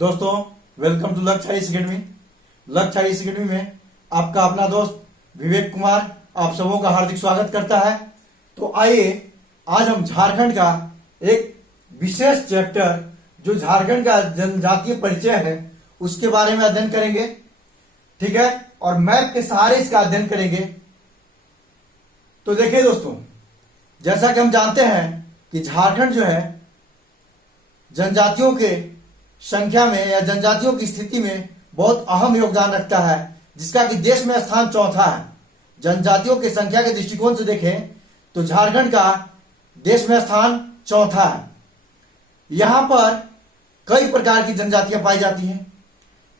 दोस्तों, welcome to लक्ष्य IAS academy. लक्ष्य आईएएस अकेडमी में आपका अपना दोस्त विवेक कुमार आप सबों का हार्दिक स्वागत करता है। तो आइए आज हम झारखंड का एक विशेष चैप्टर जो झारखंड का जनजातीय परिचय है उसके बारे में अध्ययन करेंगे, ठीक है, और मैप के सहारे इसका अध्ययन करेंगे। तो देखिए दोस्तों, जैसा कि हम जानते हैं कि झारखंड जो है जनजातियों के संख्या में या जनजातियों की स्थिति में बहुत अहम योगदान रखता है, जिसका कि देश में स्थान चौथा है। जनजातियों की संख्या के दृष्टिकोण से देखें तो झारखंड का देश में स्थान चौथा है। यहां पर कई प्रकार की जनजातियां पाई जाती हैं,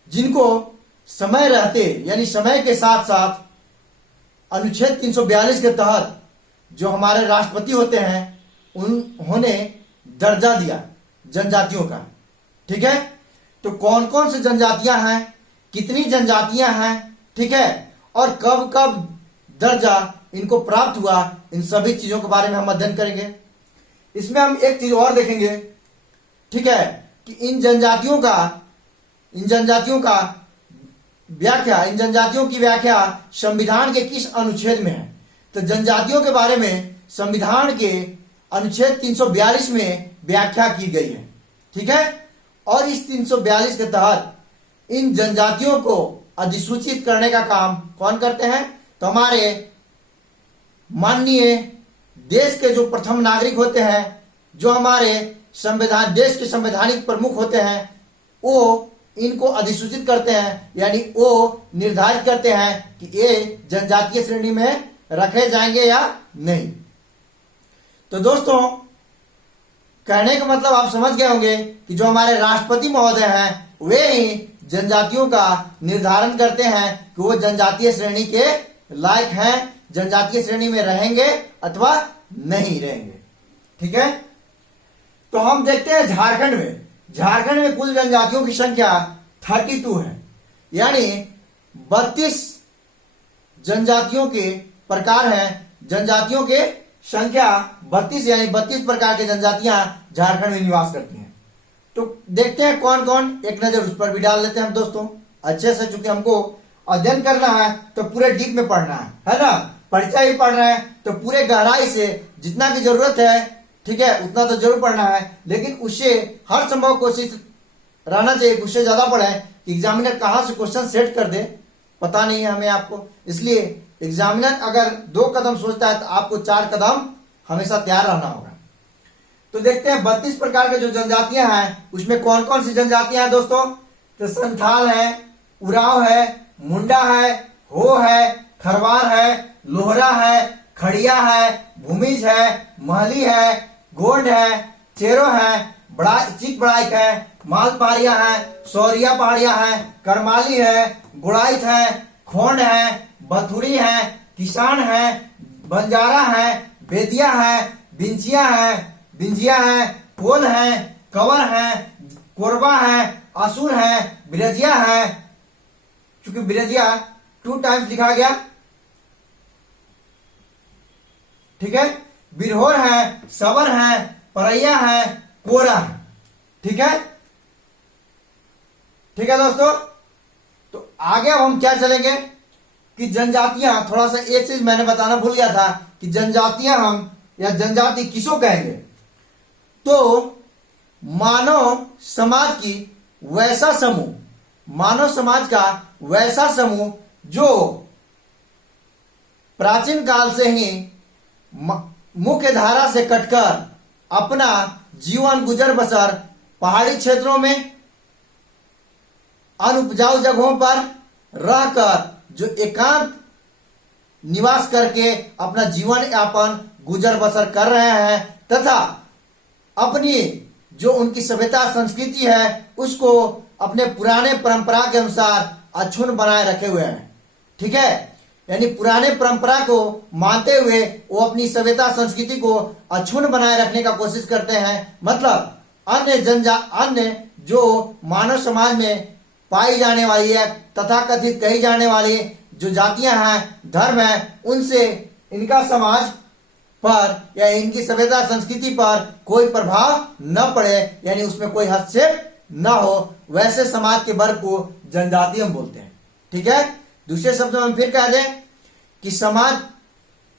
जिनको समय रहते यानी समय के साथ साथ अनुच्छेद 342 के तहत जो हमारे राष्ट्रपति होते हैं उन्होंने दर्जा दिया जनजातियों का, ठीक है। तो कौन कौन सी जनजातियां हैं, कितनी जनजातियां हैं, ठीक है, और कब कब दर्जा इनको प्राप्त हुआ, इन सभी चीजों के बारे में हम अध्ययन करेंगे। इसमें हम एक चीज और देखेंगे, ठीक है, कि इन जनजातियों की व्याख्या संविधान के किस अनुच्छेद में है। तो जनजातियों के बारे में संविधान के अनुच्छेद 342 में व्याख्या की गई है, ठीक है। और इस 342 के तहत इन जनजातियों को अधिसूचित करने का काम कौन करते हैं? तो हमारे माननीय देश के जो प्रथम नागरिक होते हैं, जो हमारे देश के संवैधानिक प्रमुख होते हैं, वो इनको अधिसूचित करते हैं, यानी वो निर्धारित करते हैं कि ये जनजातीय श्रेणी में रखे जाएंगे या नहीं। तो दोस्तों, कहने का मतलब आप समझ गए होंगे कि जो हमारे राष्ट्रपति महोदय हैं वे ही जनजातियों का निर्धारण करते हैं कि वो जनजातीय श्रेणी के लायक हैं, जनजातीय श्रेणी में रहेंगे अथवा नहीं रहेंगे, ठीक है। तो हम देखते हैं झारखंड में कुल जनजातियों की संख्या 32 है, यानी 32 जनजातियों के प्रकार हैं। जनजातियों के संख्या 32 यानी 32 प्रकार की जनजातियां झारखंड में निवास करती हैं। तो देखते हैं कौन कौन, एक नजर उस पर भी डाल लेते हैं हम दोस्तों अच्छे से, चूंकि हमको अध्ययन करना है तो पूरे डीप में पढ़ना है ना, परिचय ही पढ़ रहे हैं तो पूरे गहराई से जितना की जरूरत है, ठीक है, उतना तो जरूर पढ़ना है, लेकिन उससे हर संभव कोशिश रहना चाहिए, उससे ज्यादा पढ़े कि एग्जामिनर कहां से क्वेश्चन सेट कर दे पता नहीं है हमें आपको। इसलिए एग्जामिनर अगर 2 कदम सोचता है तो आपको 4 कदम हमेशा तैयार रहना होगा। तो देखते हैं 32 प्रकार के जो जनजातियां हैं उसमें कौन कौन सी जनजातियां हैं दोस्तों। तो संथाल है, उरांव है, मुंडा है, हो है, खरवार है, लोहरा है, खड़िया है, भूमिज है, महली है, गोंड है, चेरो है, चीक बड़ाइक है, मालपहाड़िया है, सौरिया पहाड़िया है, करमाली है, गुड़ाइत है, खोंड है, बथुड़ी है, किसान है, बंजारा है, बेदिया है, बिंजिया है, कोल है, कवर है, कोरबा है, असुर है, बिरजिया है, चूंकि बिरजिया 2 टाइम्स लिखा गया, ठीक है, बिरहोर है, सबर है, परैया है, कोरा है, ठीक है दोस्तों। तो आगे अब हम क्या चलेंगे कि जनजातियां, थोड़ा सा एक चीज मैंने बताना भूल गया था कि जनजातियां हम या जनजाति किसको कहेंगे। तो मानव समाज की वैसा समूह, मानव समाज का वैसा समूह जो प्राचीन काल से ही मुख्य धारा से कटकर अपना जीवन गुजर बसर पहाड़ी क्षेत्रों में अनुपजाऊ जगहों पर रहकर जो एकांत निवास करके अपना जीवन यापन गुजर बसर कर रहे हैं तथा अपनी जो उनकी सभ्यता संस्कृति है उसको अपने पुराने परंपरा के अनुसार अक्षुण्ण बनाए रखे हुए हैं, ठीक है, यानी पुराने परंपरा को मानते हुए वो अपनी सभ्यता संस्कृति को अक्षुण्ण बनाए रखने का कोशिश करते हैं। मतलब अन्य जो मानव समाज में पाई जाने वाली है तथा कथित कही जाने वाली जो जातियां हैं, धर्म है, उनसे इनका समाज पर या इनकी सभ्यता संस्कृति पर कोई प्रभाव न पड़े, यानी उसमें कोई हस्तक्षेप ना हो वैसे समाज के वर्ग को जनजाति हम बोलते हैं। ठीक है, दूसरे शब्दों में हम फिर कह दें कि समाज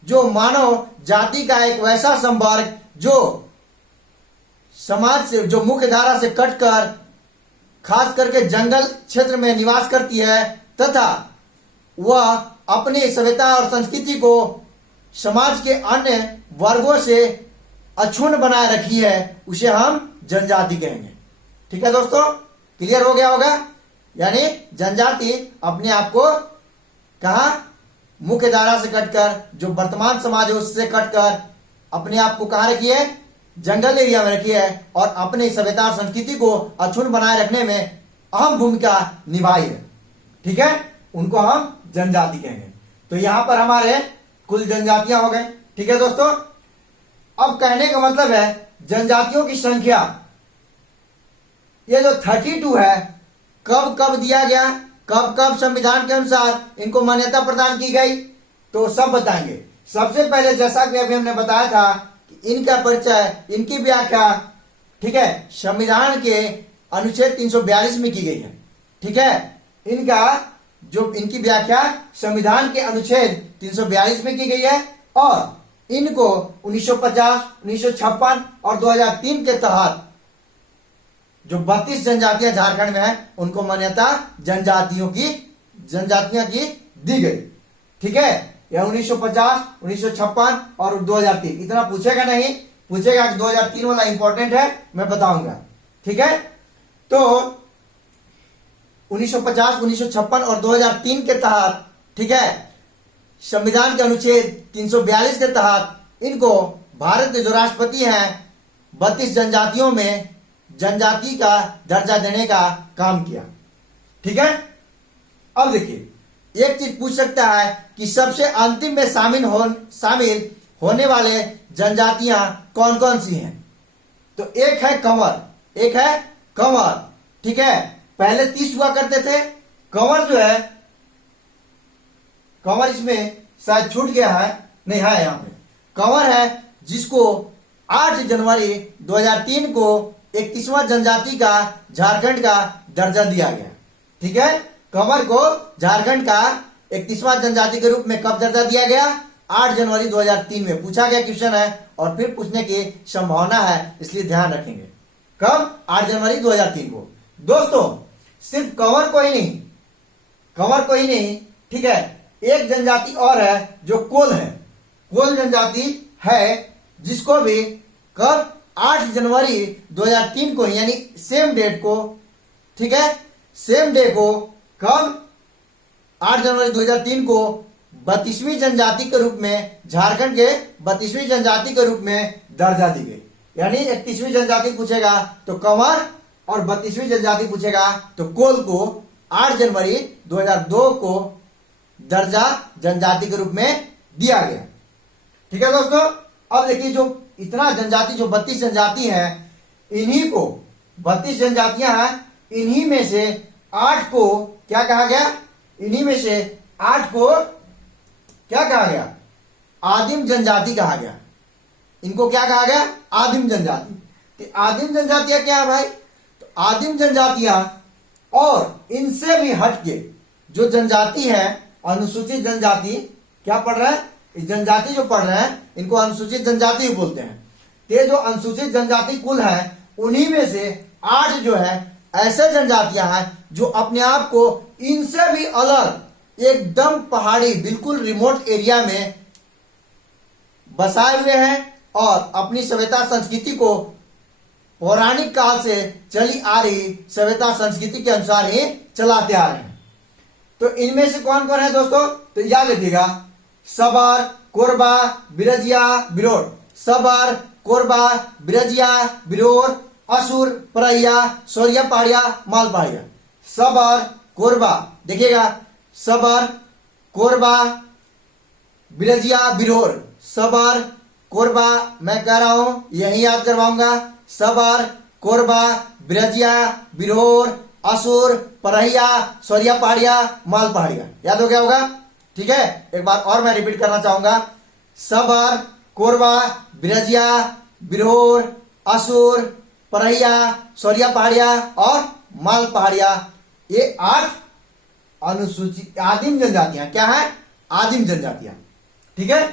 जो मानव जाति का एक वैसा संवर्ग जो समाज से, जो मुख्य धारा से कटकर खास करके जंगल क्षेत्र में निवास करती है तथा वह अपनी सभ्यता और संस्कृति को समाज के अन्य वर्गों से अछूत बनाए रखी है, उसे हम जनजाति कहेंगे। ठीक है दोस्तों, क्लियर हो गया होगा। यानी जनजाति अपने आप को कहा मुख्य धारा से कटकर, जो वर्तमान समाज है उससे कटकर अपने आप को कहां रखी है, जंगल एरिया में रखी है और अपनी सभ्यता और संस्कृति को अछूत बनाए रखने में अहम भूमिका निभाई है। ठीक है, उनको हम जनजाति कहेंगे। तो यहां पर हमारे कुल जनजातियां हो गए। ठीक है दोस्तों, अब कहने का मतलब है जनजातियों की संख्या, ये जो 32 है, कब कब दिया गया, कब कब संविधान के अनुसार इनको मान्यता प्रदान की गई, तो सब बताएंगे। सबसे पहले जैसा कि अभी हमने बताया था कि इनका परिचय, इनकी व्याख्या, ठीक है, संविधान के अनुच्छेद 342 में की गई है। ठीक है, इनकी व्याख्या संविधान के अनुच्छेद 342 में की गई है और इनको 1950, 1956 और 2003 के तहत जो 32 जनजातियां झारखंड में हैं उनको मान्यता जनजातियां की दी गई। ठीक है, यह 1950, 1956 और 2003, इतना पूछेगा नहीं, पूछेगा कि 2003 वाला इंपॉर्टेंट है, मैं बताऊंगा। ठीक है, तो 1950, 1956 और 2003 के तहत, ठीक है, संविधान के अनुच्छेद 342 के तहत इनको भारत के जो राष्ट्रपति हैं 32 जनजातियों में जनजाति का दर्जा देने का काम किया। ठीक है, अब देखिए, एक चीज पूछ सकता है कि सबसे अंतिम में शामिल होने वाले जनजातियां कौन कौन सी हैं। तो एक है कंवर। ठीक है, पहले 30 हुआ करते थे। कंवर जो है, कंवर इसमें शायद छूट गया है, नहीं है यहां पे। कंवर है जिसको 8 जनवरी 2003 को 31वां जनजाति का झारखंड का दर्जा दिया गया। ठीक है, कंवर को झारखंड का 31वां जनजाति के रूप में कब दर्जा दिया गया, 8 जनवरी 2003 में। पूछा गया क्वेश्चन है और फिर पूछने की संभावना है, इसलिए ध्यान रखेंगे। कब, 8 जनवरी 2003 को। दोस्तों, सिर्फ कंवर को ही नहीं, ठीक है, एक जनजाति और है जो कोल है। कोल जनजाति है जिसको भी कब, 8 जनवरी 2003 को, यानी सेम डेट को, ठीक है, सेम डे को, कब, 8 जनवरी 2003 को 32वीं जनजाति के रूप में, झारखंड के 32वीं जनजाति के रूप में दर्जा दी गई। यानी 31वीं जनजाति पूछेगा तो कंवर और 32वीं जनजाति पूछेगा तो कोल को 8 जनवरी 2002 को दर्जा जनजाति के रूप में दिया गया। ठीक है दोस्तों, अब देखिए, जो इतना जनजाति, जो 32 जनजाति हैं, इन्हीं को 32 जनजातियां हैं, इन्हीं में से 8 को क्या कहा गया, इन्हीं में से 8 को क्या कहा गया, आदिम जनजाति कहा गया। इनको क्या कहा गया, आदिम जनजाति। तो आदिम जनजातियां क्या है भाई, तो आदिम जनजातियां और इनसे भी हटके जो जनजाति है, अनुसूचित जनजाति, क्या पढ़ रहे हैं, जनजाति जो पढ़ रहे हैं इनको अनुसूचित जनजाति बोलते हैं। ये जो अनुसूचित जनजाति कुल है, उन्हीं में से 8 जो है ऐसे जनजातियां हैं जो अपने आप को इनसे भी अलग एकदम पहाड़ी, बिल्कुल रिमोट एरिया में बसाए हुए हैं और अपनी सभ्यता संस्कृति को पौराणिक काल से चली आ रही सभ्यता संस्कृति के अनुसार ही चलाते आ रहे हैं। तो इनमें से कौन कौन है दोस्तों, तो याद रखिएगा, सबर, कोरबा, बिरजिया, बिरोर। सबर, कोरबा, बिरजिया, बिरोर, असुर, परैया, सोरिया पहाड़िया, माल पहाड़िया। सबर, कोरबा, देखिएगा, सबर, कोरबा, बिरजिया, बिरोर। सबर, कोरबा, मैं कह रहा हूं, यही याद करवाऊंगा। सबर, कोरबा, बिरजिया, बिरोर, असुर, परैया, सोरिया पहाड़िया, माल पहाड़िया। याद हो गया होगा। ठीक है, एक बार और मैं रिपीट करना चाहूंगा। सबर, कोरबा, बिरजिया, बिरोर, असुर, परहिया, सौरिया पहाड़िया और माल पहाड़िया, ये 8 अनुसूचित आदिम जनजातियां क्या है? आदिम जनजातियां। ठीक है,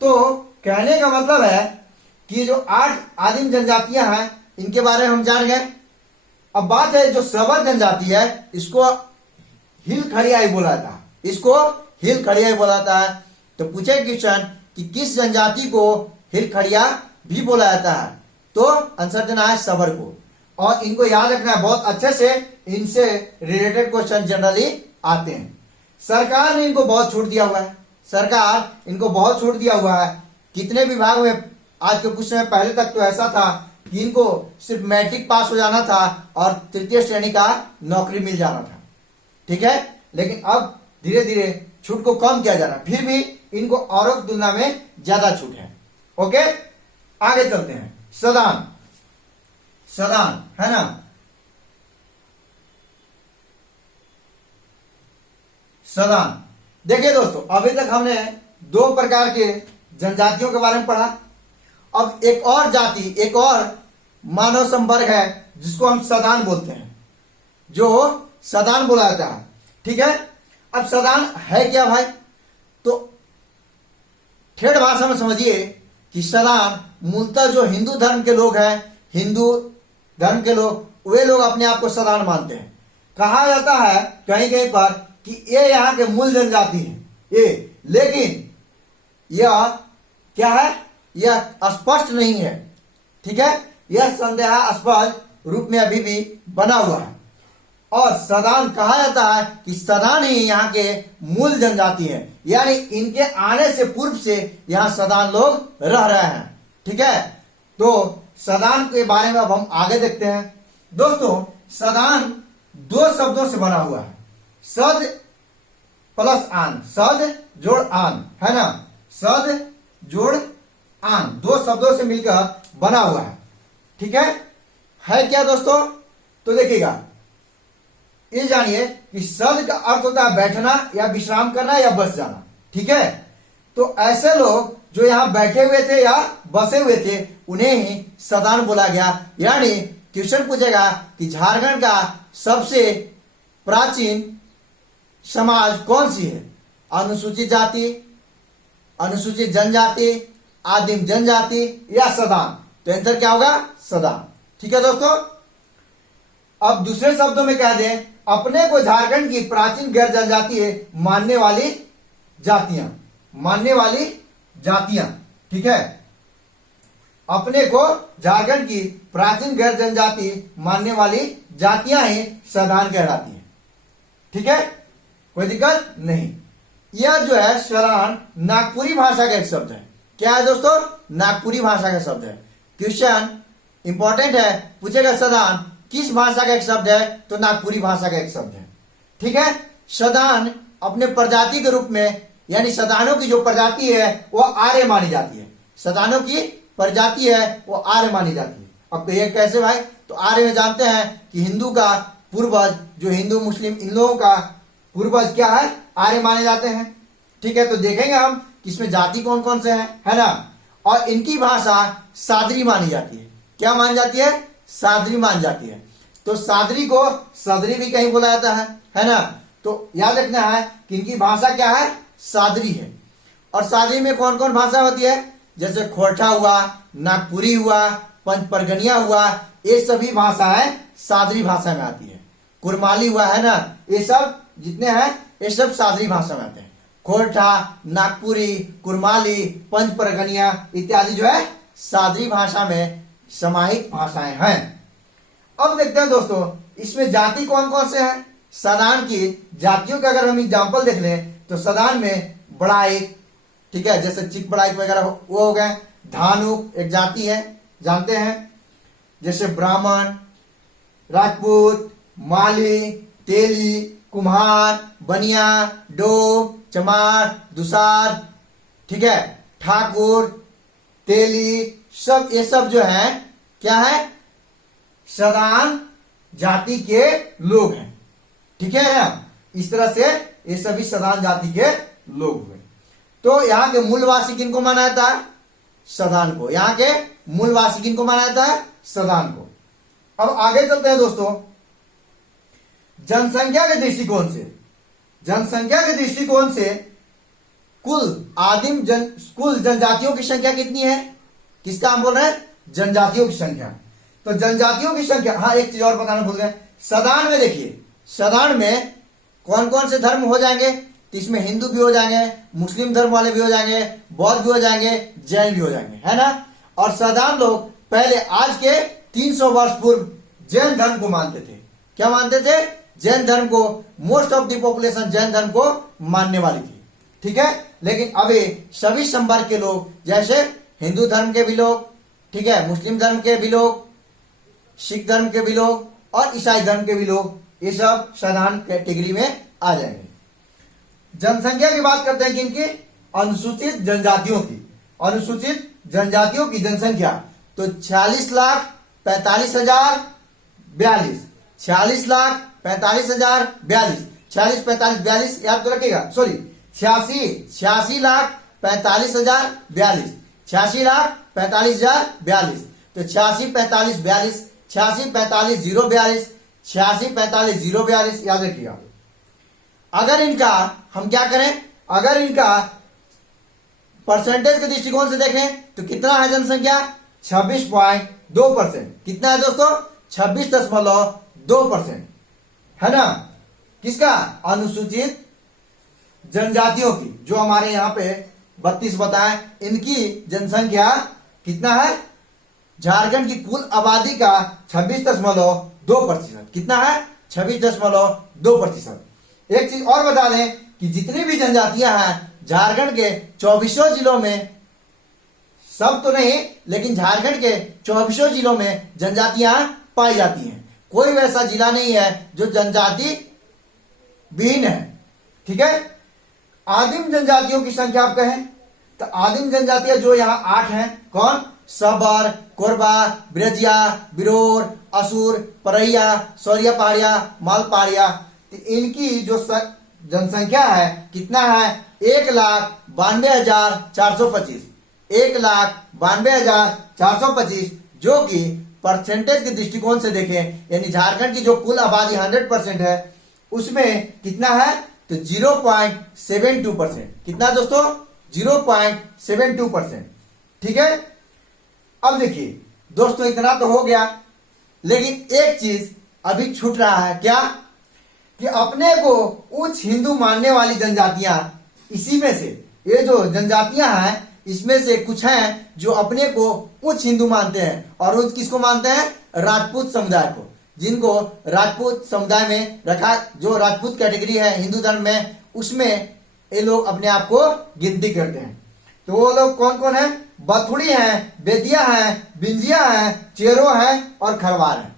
तो कहने का मतलब है कि जो 8 आदिम जनजातियां हैं इनके बारे में हम जान गए। अब बात है जो सबर जनजाति है, इसको हिल खड़ियाई बोला जाता है, इसको हिल खड़ियाई बोला जाता है। तो पूछे क्वेश्चन कि किस जनजाति को हिल खड़िया भी बोला जाता है, तो आंसर देना है सबर को। और इनको याद रखना है बहुत अच्छे से, इनसे रिलेटेड क्वेश्चन जनरली आते हैं। सरकार ने इनको बहुत छूट दिया हुआ है, सरकार इनको बहुत छूट दिया हुआ है। कितने विभाग में आज के कुछ समय पहले तक तो ऐसा था कि इनको सिर्फ मैट्रिक पास हो जाना था और तृतीय श्रेणी का नौकरी मिल जाना था। ठीक है, लेकिन अब धीरे धीरे छूट को कम किया जा रहा है, फिर भी इनको औरों की तुलना में ज्यादा छूट है। ओके, आगे चलते हैं। सदान, सदान है ना, सदान। देखिए दोस्तों, अभी तक हमने 2 प्रकार के जनजातियों के बारे में पढ़ा। अब एक और जाति, एक और मानव संवर्ग है जिसको हम सदान बोलते हैं, जो सदान बोला जाता है। ठीक है, अब सदान है क्या भाई? तो ठेठ भाषा में समझिए कि सदान मूलतः जो हिंदू धर्म के लोग हैं, हिंदू धर्म के लोग, वे लोग अपने आप को सदान मानते हैं। कहा जाता है कहीं कहीं पर कि ये यहाँ के मूल जनजाति है ये, लेकिन यह क्या है, यह स्पष्ट नहीं है। ठीक है, यह संदेहास्पद रूप में अभी भी बना हुआ है। और सदान कहा जाता है कि सदान ही यहाँ के मूल जनजाति है, यानी इनके आने से पूर्व से यहाँ सदान लोग रह रहे हैं। ठीक है, तो सदान के बारे में अब हम आगे देखते हैं। दोस्तों, सदान 2 शब्दों से बना हुआ है, सद प्लस आन, सद जोड़ आन, है ना, सद जोड़ आन, 2 शब्दों से मिलकर बना हुआ है। ठीक है क्या दोस्तों? तो देखिएगा, ये जानिए कि सद का अर्थ होता है बैठना या विश्राम करना या बस जाना। ठीक है, तो ऐसे लोग जो यहाँ बैठे हुए थे या बसे हुए थे उन्हें ही सदान बोला गया। यानी क्वेश्चन पूछेगा कि झारखंड का सबसे प्राचीन समाज कौन सी है? अनुसूचित जाति, अनुसूचित जनजाति, आदिम जनजाति या सदान? तो आंसर क्या होगा? सदान। ठीक है दोस्तों, अब दूसरे शब्दों में कह दें, अपने को झारखंड की प्राचीन गैर जनजातीय मानने वाली जातियां, मानने वाली जातियां। ठीक है, अपने को झारखंड की प्राचीन गैर जनजाति मानने वाली जातियां ही सदान कहलाती है। ठीक है, कोई दिक्कत नहीं। यह जो है सदान नागपुरी भाषा का एक शब्द है। क्या है दोस्तों? नागपुरी भाषा का शब्द है। क्वेश्चन इंपॉर्टेंट है, पूछेगा सदान किस भाषा का एक शब्द है? तो नागपुरी भाषा का एक शब्द है। ठीक है, सदान अपने प्रजाति के रूप में, यानी सदानों की जो प्रजाति है वो आर्य मानी जाती है। सदानों की प्रजाति है वो आर्य मानी जाती है। अब कहिए कैसे भाई? तो आर्य में जानते हैं कि हिंदू का पूर्वज, जो हिंदू मुस्लिम इन लोगों का पूर्वज क्या है? आर्य माने जाते हैं। ठीक है, तो देखेंगे हम कि इसमें जाति कौन कौन से हैं, है ना। और इनकी भाषा सादरी मानी जाती है। क्या मानी जाती है? सादरी मानी जाती है। तो सादरी को सदरी भी कहीं बोला जाता है ना। तो याद रखना है कि इनकी भाषा क्या है? सादरी है। और सादरी में कौन कौन भाषा होती है? जैसे खोरठा हुआ, नागपुरी हुआ, पंचपरगनिया हुआ, ये सभी भाषाएं सादरी भाषा में आती है। कुरमाली हुआ, है ना, ये सब जितने हैं ये सब सादरी भाषा में आते हैं। खोरठा, नागपुरी, कुरमाली, पंचपरगनिया इत्यादि जो है सादरी भाषा में समाहित भाषाएं हैं। अब देखते हैं दोस्तों, इसमें जाति कौन कौन से हैं? सदान की जातियों का अगर हम एग्जाम्पल देख लें तो सदान में बड़ाइक, ठीक है, जैसे चिक बड़ाइक वगैरह वो हो गए। धानुक एक जाति है, जानते हैं, जैसे ब्राह्मण, राजपूत, माली, तेली, कुम्हार, बनिया, डोब, चमार, दुसार, ठीक है, ठाकुर, तेली, सब ये सब जो है क्या है? सदान जाति के लोग हैं। ठीक है ना, इस तरह से ये सभी सदान जाति के लोग हुए। तो यहाँ के मूलवासी किनको माना जाता है? सदान को। यहाँ के मूलवासी किनको माना जाता है? सदान को। अब आगे चलते हैं दोस्तों, जनसंख्या के दृष्टिकोण से, जनसंख्या के दृष्टिकोण से कुल जनजातियों की संख्या कितनी है? किसका हम बोल रहे हैं? जनजातियों की संख्या। तो जनजातियों की संख्या, हाँ एक चीज और बताना भूल गए, सदान में देखिए, सदान में कौन कौन से धर्म हो जाएंगे? तो इसमें हिंदू भी हो जाएंगे, मुस्लिम धर्म वाले भी हो जाएंगे, बौद्ध भी हो जाएंगे, जैन भी हो जाएंगे, है ना। और सदान लोग पहले आज के 300 वर्ष पूर्व जैन धर्म को मानते थे। क्या मानते थे? जैन धर्म को। Most of the population Jain धर्म को मानने वाली थी, ठीक है। लेकिन अभी सभी संवर्ग के लोग, जैसे हिंदू धर्म के भी लोग, ठीक है, मुस्लिम धर्म के भी लोग, सिख धर्म के भी लोग और ईसाई धर्म के भी लोग, ये सब सदान कैटेगरी में आ जाएंगे। जनसंख्या की बात करते हैं किनकी? अनुसूचित जनजातियों की। अनुसूचित जनजातियों की जनसंख्या तो 46,45,042, 46,45,042, 46, 45, 42 याद तो रखिएगा, सॉरी 86,45,042, 86,45,042। तो 86,45,042, 86,45,042, 86,45,042 याद रखिएगा। अगर इनका हम क्या करें, अगर इनका परसेंटेज के दृष्टिकोण से देखें तो कितना है जनसंख्या? 26.2%। कितना है दोस्तों? 26.2%, है ना। किसका? अनुसूचित जनजातियों की, जो हमारे यहाँ पे 32 बताए, इनकी जनसंख्या कितना है? झारखंड की कुल आबादी का 26.2%। कितना है? 26.2%। एक चीज और बता दें कि जितनी भी जनजातियां हैं झारखंड के 24 जिलों में, सब तो नहीं लेकिन झारखंड के 24 जिलों में जनजातियां पाई जाती हैं। कोई वैसा जिला नहीं है जो जनजाति विहीन है, ठीक है। आदिम जनजातियों की संख्या आप कहें तो आदिम जनजातियां जो यहाँ 8 हैं, कौन? सबर, कोरबा, ब्रजिया, बिरोर, असुर, परैया, सौरिया पहाड़िया, माल पहाड़िया। इनकी जो जनसंख्या है कितना है? 1,92,425, 1,92,425, जो कि परसेंटेज के दृष्टिकोण से देखें, यानी झारखंड की जो कुल आबादी 100% है उसमें कितना है? तो 0.72%। कितना दोस्तों? 0.72%, ठीक है। अब देखिए दोस्तों, इतना तो हो गया, लेकिन एक चीज अभी छूट रहा है। क्या? कि अपने को उच्च हिंदू मानने वाली जनजातियां, इसी में से ये जो जनजातियां हैं इसमें से कुछ हैं जो अपने को उच्च हिंदू मानते हैं। और उच्च किसको मानते हैं? राजपूत समुदाय को, जिनको राजपूत समुदाय में रखा, जो राजपूत कैटेगरी है हिंदू धर्म में, उसमें ये लोग अपने आप को गिनती करते हैं। तो वो लोग कौन कौन है? बथुड़ी हैं, बेदिया हैं, बिंजिया हैं, चेरो हैं और खरवार हैं।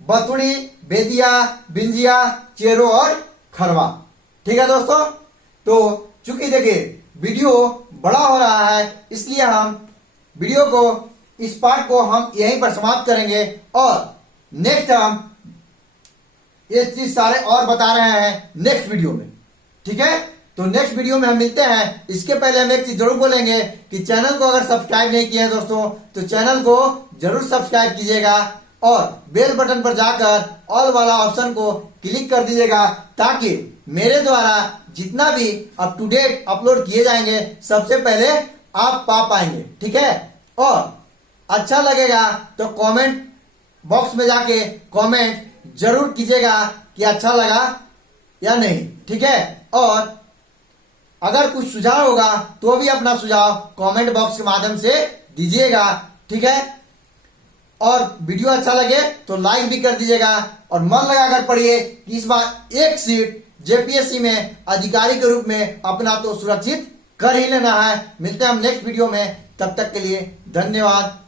बथुड़ी, बेदिया, बिंजिया, चेरो और खरवा, ठीक है दोस्तों। तो चूंकि देखिए वीडियो बड़ा हो रहा है, इसलिए हम वीडियो को, इस पार्ट को हम यहीं पर समाप्त करेंगे और नेक्स्ट हम ये चीज सारे और बता रहे हैं नेक्स्ट वीडियो में, ठीक है। तो नेक्स्ट वीडियो में हम मिलते हैं। इसके पहले हम एक चीज जरूर बोलेंगे कि चैनल को अगर सब्सक्राइब नहीं किया है दोस्तों, तो चैनल को जरूर सब्सक्राइब कीजिएगा और बेल बटन पर जाकर ऑल वाला ऑप्शन को क्लिक कर दीजिएगा, ताकि मेरे द्वारा जितना भी अप टू डेट अपलोड किए जाएंगे सबसे पहले आप पा पाएंगे, ठीक है। और अच्छा लगेगा तो कमेंट बॉक्स में जाके कमेंट जरूर कीजिएगा कि अच्छा लगा या नहीं, ठीक है। और अगर कुछ सुझाव होगा तो भी अपना सुझाव कमेंट बॉक्स के माध्यम से दीजिएगा, ठीक है। और वीडियो अच्छा लगे तो लाइक भी कर दीजिएगा और मन लगाकर पढ़िए कि इस बार एक सीट जेपीएससी में अधिकारी के रूप में अपना तो सुरक्षित कर ही लेना है। मिलते हैं हम नेक्स्ट वीडियो में, तब तक के लिए धन्यवाद।